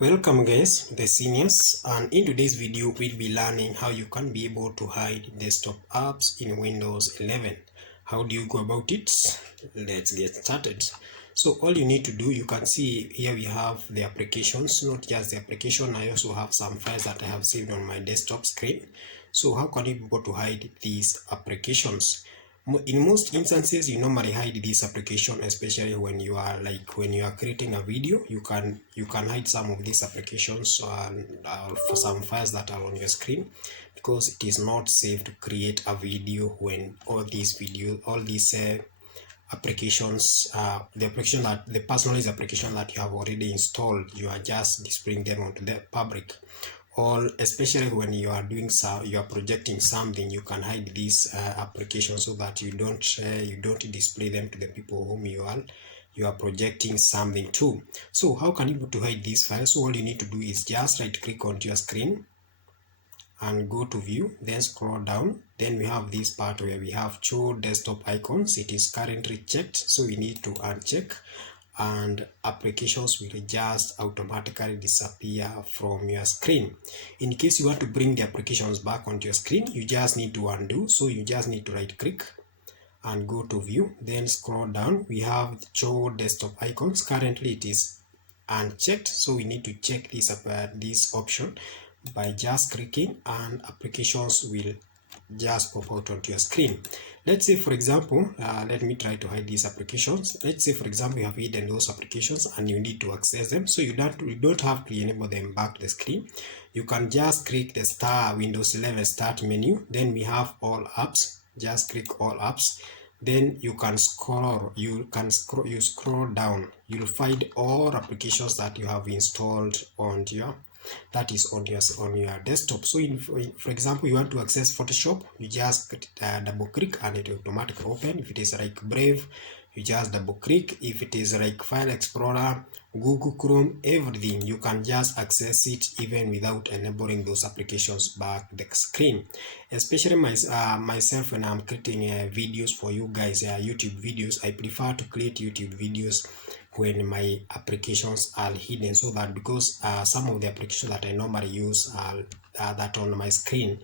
Welcome guys, the seniors, and in today's video we'll be learning how you can be able to hide desktop apps in Windows 11. How do you go about it? Let's get started. So all you need to do, you can see here we have the applications. Not just the application, I also have some files that I have saved on my desktop screen. So how can you be able to hide these applications? In most instances, you normally hide this application, especially when you are creating a video. You can hide some of these applications for some files that are on your screen, because it is not safe to create a video when all these applications, the personalized application that you have already installed, you are just displaying them onto the public. Or especially when you are doing you are projecting something, you can hide these applications so that you don't display them to the people whom you are projecting something to. So how can you go to hide these files? So all you need to do is just right click onto your screen and go to view, then scroll down. Then we have this part where we have show desktop icons. It is currently checked, so we need to uncheck, and applications will just automatically disappear from your screen. In case you want to bring the applications back onto your screen, you just need to undo. So you just need to right click and go to view, then scroll down. We have show desktop icons. Currently it is unchecked, so we need to check this option by just clicking, and applications will just pop out onto your screen. Let's say for example, let me try to hide these applications. Let's say for example you have hidden those applications and you need to access them, so you don't have to enable them back to the screen. You can just click the Windows 11 start menu, then we have all apps. Just click all apps, then you scroll down. You'll find all applications that you have installed on your desktop. So for example, you want to access Photoshop, you just double click and it will automatically open. If it is like Brave, you just double click. If it is like File Explorer, Google Chrome, everything, you can just access it even without enabling those applications back the screen. Especially myself, when I'm creating videos for you guys, YouTube videos, I prefer to create YouTube videos when my applications are hidden, so that because some of the applications that I normally use are that on my screen,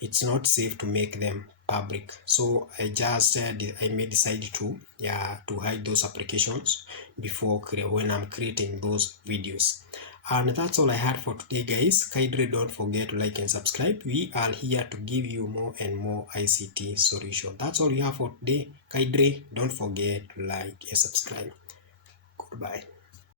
it's not safe to make them public. So I just I may decide to hide those applications before when I'm creating those videos. And that's all I had for today, guys. Kindly don't forget to like and subscribe. We are here to give you more and more ICT solution. That's all we have for today. Kindly don't forget to like and subscribe. Goodbye.